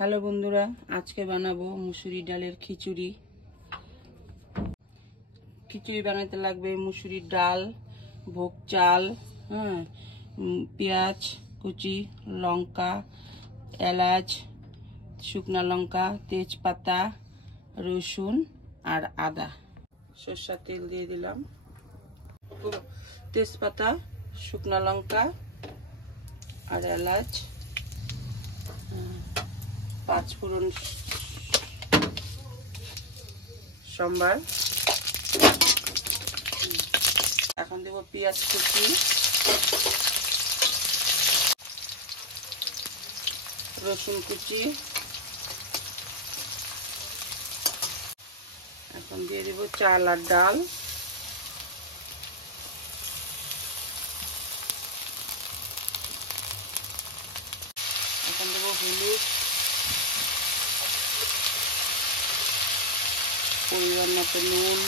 Hello বন্ধুরা, আজকে বানাবো মুসুরি ডালের খিচুড়ি। খিচুড়ি বানাতে লাগবে মুসুরির ডাল, ভোগ চাল, পেঁয়াজ কুচি, লঙ্কা, এলাচ, শুকনা লঙ্কা, তেজপাতা, রসুন আর আদা। সরষের তেল দিয়ে দিলাম, তেজপাতা, শুকনা লঙ্কা আর এলাচ, পাঁচফোড়ন, সম্বার। এখন দেব পেঁয়াজ কুচি, রসুন কুচি। এখন দিয়ে দেব চাল আর ডাল। এখন দেব হলুদ, পরিমাণ মতো নুন,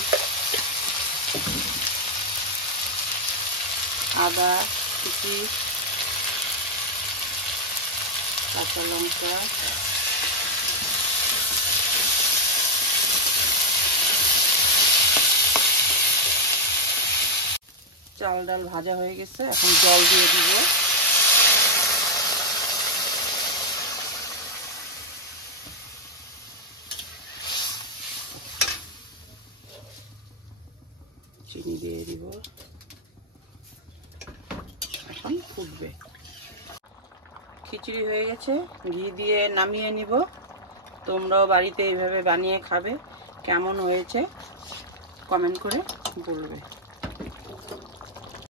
আদা কুচি, কাঁচা লঙ্কা, চাল ডাল ভাজা হয়ে গেছে। এখন জল দিয়ে দিব। চিনি দিয়ে দিব। এখন ফুটবে। খিচুড়ি হয়ে গেছে, ঘি দিয়ে নামিয়ে নিব। তোমরাও বাড়িতে এইভাবে বানিয়ে খাবে। কেমন হয়েছে কমেন্ট করে বলবে।